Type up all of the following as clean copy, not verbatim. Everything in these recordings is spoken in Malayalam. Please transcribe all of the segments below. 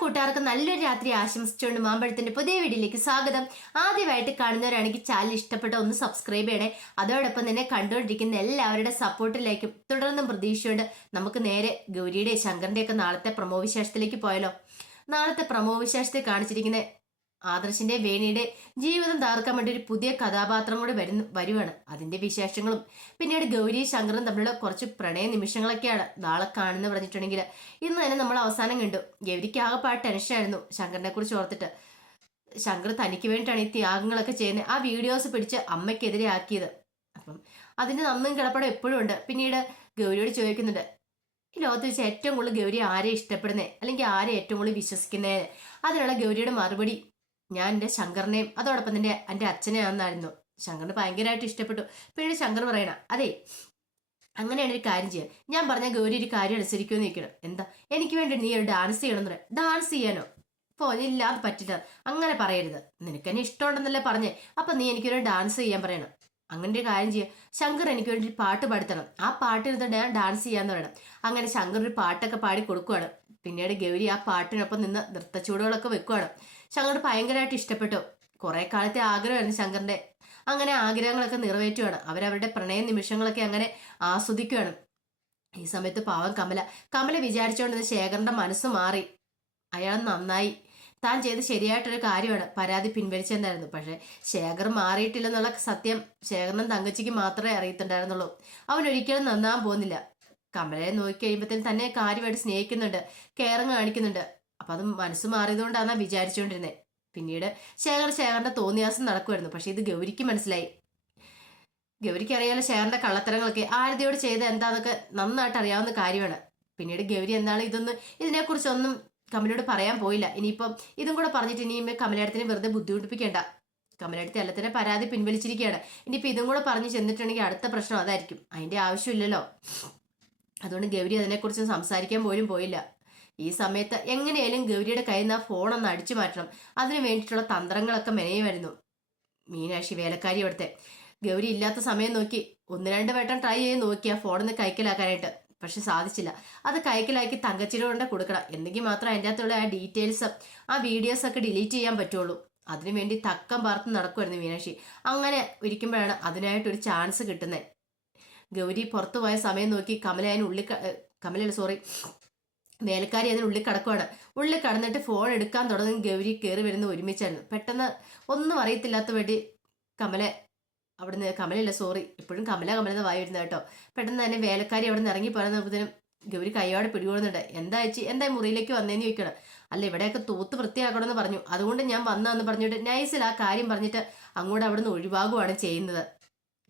കൂട്ടുകാർക്ക് നല്ലൊരു രാത്രി ആശംസിച്ചുകൊണ്ട് മാമ്പഴത്തിന്റെ പുതിയ വീഡിയോയിലേക്ക് സ്വാഗതം. ആദ്യമായിട്ട് കാണുന്നവരാണെങ്കിൽ ചാനൽ ഇഷ്ടപ്പെട്ട ഒന്ന് സബ്സ്ക്രൈബ് ചെയ്യണേ. അതോടൊപ്പം തന്നെ കണ്ടുകൊണ്ടിരിക്കുന്ന എല്ലാവരുടെ സപ്പോർട്ടിലേക്കും തുടർന്നും പ്രതീക്ഷയുണ്ട്. നമുക്ക് നേരെ ഗൗരിയുടെ ശങ്കറിന്റെ ഒക്കെ നാളത്തെ പ്രമോ വിശേഷത്തിലേക്ക് പോയാലോ. നാളത്തെ പ്രമോ വിശേഷത്തിൽ കാണിച്ചിരിക്കുന്ന ആദർശിന്റെ വേണിയുടെ ജീവിതം തകർക്കാൻ വേണ്ടി ഒരു പുതിയ കഥാപാത്രം കൂടി വരുവാണ്. അതിന്റെ വിശേഷങ്ങളും പിന്നീട് ഗൗരി ശങ്കറും തമ്മിലുള്ള കുറച്ച് പ്രണയ നിമിഷങ്ങളൊക്കെയാണ് നാളെ കാണുന്ന പറഞ്ഞിട്ടുണ്ടെങ്കിൽ ഇന്ന് തന്നെ നമ്മൾ അവസാനം കണ്ടു. ഗൗരിക്ക് ആകെപ്പാട് ടെൻഷനായിരുന്നു ശങ്കറിനെ കുറിച്ച് ഓർത്തിട്ട്. ശങ്കർ തനിക്ക് വേണ്ടിയിട്ടാണ് ഈ ത്യാഗങ്ങളൊക്കെ ചെയ്യുന്നത്. ആ വീഡിയോസ് പിടിച്ച് അമ്മയ്ക്കെതിരെ ആക്കിയത്. അപ്പം അതിന്റെ നന്നും കിടപ്പടം എപ്പോഴും ഉണ്ട്. പിന്നീട് ഗൗരിയോട് ചോദിക്കുന്നുണ്ട്, ഈ ലോകത്ത് വെച്ച് ഏറ്റവും കൂടുതൽ ഗൗരി ആരെ ഇഷ്ടപ്പെടുന്നേ, അല്ലെങ്കിൽ ആരെ ഏറ്റവും കൂടുതൽ വിശ്വസിക്കുന്നേ? അതിനുള്ള ഗൗരിയുടെ മറുപടി, ഞാൻ എൻ്റെ ശങ്കറിനെയും അതോടൊപ്പം തന്നെ എൻ്റെ അച്ഛനെയാണെന്നായിരുന്നു. ശങ്കറിന് ഭയങ്കരമായിട്ട് ഇഷ്ടപ്പെട്ടു. പിന്നീട് ശങ്കർ പറയണ, അതെ അങ്ങനെയാണ് ഒരു കാര്യം ചെയ്യാൻ, ഞാൻ പറഞ്ഞ ഗൗരി ഒരു കാര്യം അനുസരിക്കുമെന്ന് നിൽക്കണം. എന്താ, എനിക്ക് വേണ്ടി നീ ഒരു ഡാൻസ് ചെയ്യണം എന്ന് പറയാം. ഡാൻസ് ചെയ്യാനോ? ഇല്ല, അത് പറ്റില്ല, അങ്ങനെ പറയരുത്. നിനക്ക് എന്നെ ഇഷ്ടമുണ്ടെന്നല്ലേ പറഞ്ഞേ, അപ്പൊ നീ എനിക്കൊരു ഡാൻസ് ചെയ്യാൻ പറയണം. അങ്ങനെ ഒരു കാര്യം ചെയ്യാം, ശങ്കർ എനിക്ക് വേണ്ടി ഒരു പാട്ട് പാടിത്തരണം. ആ പാട്ടിരുന്ന് ഞാൻ ഡാൻസ് ചെയ്യാന്ന് പറയണം. അങ്ങനെ ശങ്കർ ഒരു പാട്ടൊക്കെ പാടി കൊടുക്കുവാണ്. പിന്നീട് ഗൗരി ആ പാട്ടിനൊപ്പം നിന്ന് നൃത്തച്ചുവടുകളൊക്കെ വെക്കുവാണ്. ശങ്കർ ഭയങ്കരമായിട്ട് ഇഷ്ടപ്പെട്ടു. കുറെ കാലത്തെ ആഗ്രഹമായിരുന്നു ശങ്കറിന്റെ. അങ്ങനെ ആഗ്രഹങ്ങളൊക്കെ നിറവേറ്റുവാണ്. അവരവരുടെ പ്രണയ നിമിഷങ്ങളൊക്കെ അങ്ങനെ ആസ്വദിക്കുകയാണ്. ഈ സമയത്ത് പാവം കമല വിചാരിച്ചുകൊണ്ടിരുന്ന ശേഖറിന്റെ മനസ്സ് മാറി. അയാൾ നന്നായി, താൻ ചെയ്ത് ശരിയായിട്ടൊരു കാര്യമാണ്, പരാതി പിൻവലിച്ചെന്നായിരുന്നു. പക്ഷെ ശേഖർ മാറിയിട്ടില്ലെന്നുള്ള സത്യം ശേഖറിനും തങ്കച്ചിക്ക് മാത്രമേ അറിയത്തുണ്ടായിരുന്നുള്ളൂ. അവൻ ഒരിക്കലും നന്നാൻ പോകുന്നില്ല. കമലയെ നോക്കി കഴിയുമ്പോഴത്തേനും തന്നെ കാര്യമായിട്ട് സ്നേഹിക്കുന്നുണ്ട്, കെയറിങ് കാണിക്കുന്നുണ്ട്. അപ്പൊ അത് മനസ്സ് മാറിയതുകൊണ്ടാണ് വിചാരിച്ചുകൊണ്ടിരുന്നത്. പിന്നീട് ശേഖറിന്റെ തോന്നിയാസം നടക്കുമായിരുന്നു. പക്ഷെ ഇത് ഗൗരിക്ക് മനസ്സിലായി. ഗൗരിക്ക് അറിയാലോ ശേഖറിന്റെ കള്ളത്തരങ്ങളൊക്കെ, ആരതിയോട് ചെയ്ത് എന്താന്നൊക്കെ നന്നായിട്ട് അറിയാവുന്ന കാര്യമാണ്. പിന്നീട് ഗൗരി എന്താണ് ഇതിനെക്കുറിച്ചൊന്നും കമലയോട് പറയാൻ പോയില്ല. ഇനിയിപ്പം ഇതും കൂടെ പറഞ്ഞിട്ട് ഇനിയും കമലയടത്തിനെ വെറുതെ ബുദ്ധിമുട്ടിപ്പിക്കേണ്ട. കമലയടത്തി എല്ലാത്തിനെ പരാതി പിൻവലിച്ചിരിക്കുകയാണ്. ഇനിയിപ്പോൾ ഇതും കൂടെ പറഞ്ഞു ചെന്നിട്ടുണ്ടെങ്കിൽ അടുത്ത പ്രശ്നം അതായിരിക്കും. അതിന്റെ ആവശ്യമില്ലല്ലോ. അതുകൊണ്ട് ഗൗരി അതിനെക്കുറിച്ച് സംസാരിക്കാൻ പോലും പോയില്ല. ഈ സമയത്ത് എങ്ങനെയായാലും ഗൗരിയുടെ കയ്യിൽ നിന്ന് ആ ഫോണൊന്ന് അടിച്ചു മാറ്റണം. അതിനു വേണ്ടിയിട്ടുള്ള തന്ത്രങ്ങളൊക്കെ മെനയുമായിരുന്നു മീനാക്ഷി, വേലക്കാരി അവിടുത്തെ. ഗൗരി ഇല്ലാത്ത സമയം നോക്കി 1-2 വട്ടം ട്രൈ ചെയ്ത് നോക്കി ആ ഫോണിന്ന് കൈക്കലാക്കാനായിട്ട്. പക്ഷെ സാധിച്ചില്ല. അത് കൈക്കലാക്കി തങ്കച്ചിയുടെ കൊണ്ട് കൊടുക്കണം. എന്നെങ്കിൽ മാത്രം അതിൻ്റെ അകത്തുള്ള ആ ഡീറ്റെയിൽസ്, ആ വീഡിയോസ് ഒക്കെ ഡിലീറ്റ് ചെയ്യാൻ പറ്റുള്ളൂ. അതിനുവേണ്ടി തക്കം പാർത്ത് നടക്കുമായിരുന്നു മീനാക്ഷി. അങ്ങനെ ഇരിക്കുമ്പോഴാണ് അതിനായിട്ടൊരു ചാൻസ് കിട്ടുന്നത്. ഗൗരി പുറത്തു പോയ സമയം നോക്കി വേലക്കാരി അതിനുള്ളിൽ കടക്കുവാണ്. ഉള്ളിൽ കടന്നിട്ട് ഫോൺ എടുക്കാൻ തുടങ്ങി. ഗൗരി കയറി വരുന്ന ഒരുമിച്ചായിരുന്നു. പെട്ടെന്ന് ഒന്നും അറിയത്തില്ലാത്ത വേണ്ടി ഇപ്പോഴും കമല എന്ന് വായി വരുന്നത് കേട്ടോ. പെട്ടെന്ന് തന്നെ വേലക്കാരി അവിടെ നിന്ന് ഇറങ്ങി പറയുന്നതിനും ഗൗരി കൈയോടെ പിടികൂടുന്നുണ്ട്. എന്താ മുറിയിലേക്ക് വന്നേന്ന് ചോദിക്കണം. അല്ല, ഇവിടെയൊക്കെ തൂത്ത് വൃത്തിയാക്കണമെന്ന് പറഞ്ഞു, അതുകൊണ്ട് ഞാൻ വന്നതെന്ന് പറഞ്ഞിട്ട് നൈസിൽ ആ കാര്യം പറഞ്ഞിട്ട് അങ്ങോട്ട് അവിടെ നിന്ന് ഒഴിവാകുവാണ് ചെയ്യുന്നത്.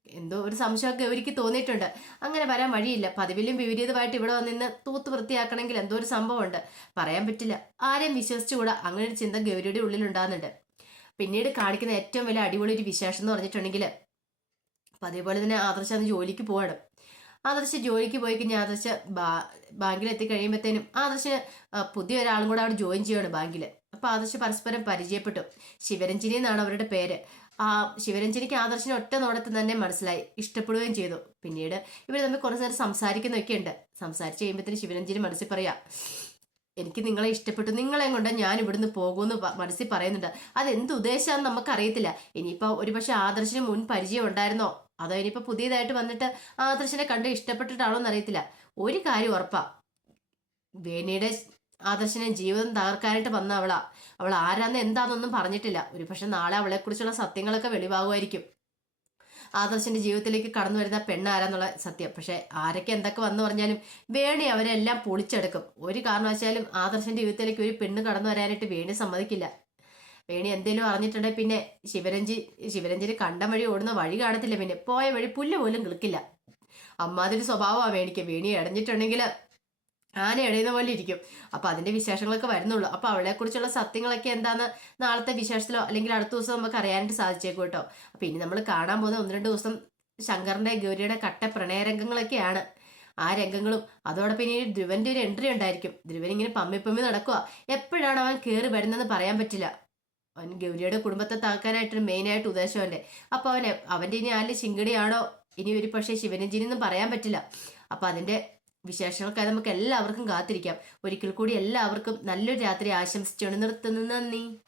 എന്തോ ഒരു സംശയമൊക്കെ ഗൗരിക്ക് തോന്നിയിട്ടുണ്ട്. അങ്ങനെ വരാൻ വഴിയില്ല. പതിവിലും വിപരീതമായിട്ട് ഇവിടെ വന്നിന്ന് തൂത്ത് വൃത്തിയാക്കണമെങ്കിൽ എന്തോ ഒരു സംഭവമുണ്ട്, പറയാൻ പറ്റില്ല. ആരെയും വിശ്വസിച്ചുകൂടാ. അങ്ങനെ ഒരു ചിന്ത ഗൗരിയുടെ ഉള്ളിൽ ഉണ്ടാകുന്നുണ്ട്. പിന്നീട് കാണിക്കുന്ന ഏറ്റവും വലിയ അടിപൊളി ഒരു വിശേഷം എന്ന് പറഞ്ഞിട്ടുണ്ടെങ്കിൽ, അപ്പം അതേപോലെ തന്നെ ആദർശ് അന്ന് ജോലിക്ക് പോവാണ്. ആദർശ് ജോലിക്ക് പോയി കഴിഞ്ഞാൽ ആദർശ് ബാങ്കിൽ എത്തിക്കഴിയുമ്പോഴത്തേനും ആദർശിന് പുതിയ ഒരാളും കൂടെ അവിടെ ജോയിൻ ചെയ്യുകയാണ് ബാങ്കിൽ. അപ്പോൾ ആദർശ് പരസ്പരം പരിചയപ്പെട്ടു. ശിവരഞ്ജിനി എന്നാണ് അവരുടെ പേര്. ആ ശിവരഞ്ജനിക്ക് ആദർശിനെ ഒറ്റ നോടത്ത് തന്നെ മനസ്സിലായി, ഇഷ്ടപ്പെടുകയും ചെയ്തു. പിന്നീട് ഇവർ തമ്മിൽ കുറച്ച് നേരം സംസാരിക്കുന്നൊക്കെ ഉണ്ട്. സംസാരിച്ച് കഴിയുമ്പോഴത്തേന് ശിവരഞ്ജനി മനസ്സിൽ പറയാ, എനിക്ക് നിങ്ങളെ ഇഷ്ടപ്പെട്ടു, നിങ്ങളെ കൊണ്ട് ഞാൻ ഇവിടുന്ന് പോകുമെന്ന് മനസ്സിൽ പറയുന്നുണ്ട്. അതെന്ത് ഉദ്ദേശമാണെന്ന് നമുക്കറിയത്തില്ല. ഇനിയിപ്പോൾ ഒരുപക്ഷെ ആദർശിന് മുൻ പരിചയം ഉണ്ടായിരുന്നോ, അതോ ഇനിയിപ്പോൾ പുതിയതായിട്ട് വന്നിട്ട് ആദർശിനെ കണ്ട് ഇഷ്ടപ്പെട്ടിട്ടാണോ എന്നറിയത്തില്ല. ഒരു കാര്യം ഉറപ്പാ, വേണിയുടെ ആദർശിനെ ജീവിതം തകർക്കാനായിട്ട് വന്ന അവൾ ആരാന്ന് എന്താണെന്നൊന്നും പറഞ്ഞിട്ടില്ല. ഒരുപക്ഷെ നാളെ അവളെക്കുറിച്ചുള്ള സത്യങ്ങളൊക്കെ വെളിവാകുമായിരിക്കും. ആദർശിന്റെ ജീവിതത്തിലേക്ക് കടന്നു വരുന്ന പെണ്ണാരാന്നുള്ള സത്യം. പക്ഷെ ആരൊക്കെ എന്തൊക്കെ വന്നു പറഞ്ഞാലും വേണി അവരെല്ലാം പൊളിച്ചെടുക്കും. ഒരു കാരണവശാലും ആദർശിന്റെ ജീവിതത്തിലേക്ക് ഒരു പെണ്ണ് കടന്നു വരാനായിട്ട് വേണി സമ്മതിക്കില്ല. വേണി എന്തേലും അറിഞ്ഞിട്ടുണ്ടെങ്കിൽ പിന്നെ ശിവരഞ്ജിന് കണ്ടം വഴി ഓടുന്ന വഴി കാണത്തില്ല. പിന്നെ പോയ വഴി പുല്ല് പോലും കിളിക്കില്ല. അമ്മാതിരി സ്വഭാവമാണ് വേണിക്ക്. വേണി ഇടഞ്ഞിട്ടുണ്ടെങ്കിൽ ആന ഇടയുന്ന പോലെ ഇരിക്കും. അപ്പൊ അതിന്റെ വിശേഷങ്ങളൊക്കെ വരുന്നുള്ളൂ. അപ്പൊ അവളെ കുറിച്ചുള്ള സത്യങ്ങളൊക്കെ എന്താന്ന് നാളത്തെ വിശേഷത്തിലോ അല്ലെങ്കിൽ അടുത്ത ദിവസം നമുക്ക് അറിയാനായിട്ട് സാധിച്ചേക്കും കേട്ടോ. അപ്പൊ ഇനി നമ്മൾ കാണാൻ പോകുന്ന 1-2 ദിവസം ശങ്കറിന്റെ ഗൗരിയുടെ കട്ട പ്രണയരംഗങ്ങളൊക്കെയാണ്. ആ രംഗങ്ങളും അതോടൊപ്പം ഇനി ധ്രുവന്റെ ഒരു എൻട്രി ഉണ്ടായിരിക്കും. ധ്രുവൻ ഇങ്ങനെ പമ്മി നടക്കുക. എപ്പോഴാണ് അവൻ കയറി വരുന്നതെന്ന് പറയാൻ പറ്റില്ല. അവൻ ഗൗരിയുടെ കുടുംബത്തെ താക്കാനായിട്ടൊരു മെയിനായിട്ട് ഉദ്ദേശം അവന്റെ. അപ്പൊ അവന്റെ ഇനി ആരിൽ ശിങ്കടിയാണോ, ഇനി ഒരു പക്ഷേ ശിവരഞ്ജിനെന്നും പറയാൻ പറ്റില്ല. അപ്പൊ അതിന്റെ വിശേഷങ്ങൾക്കായി നമുക്ക് എല്ലാവർക്കും കാത്തിരിക്കാം. ഒരിക്കൽ കൂടി എല്ലാവർക്കും നല്ലൊരു രാത്രി ആശംസിച്ചുകൊണ്ട് നിർത്തുന്നു. നന്ദി.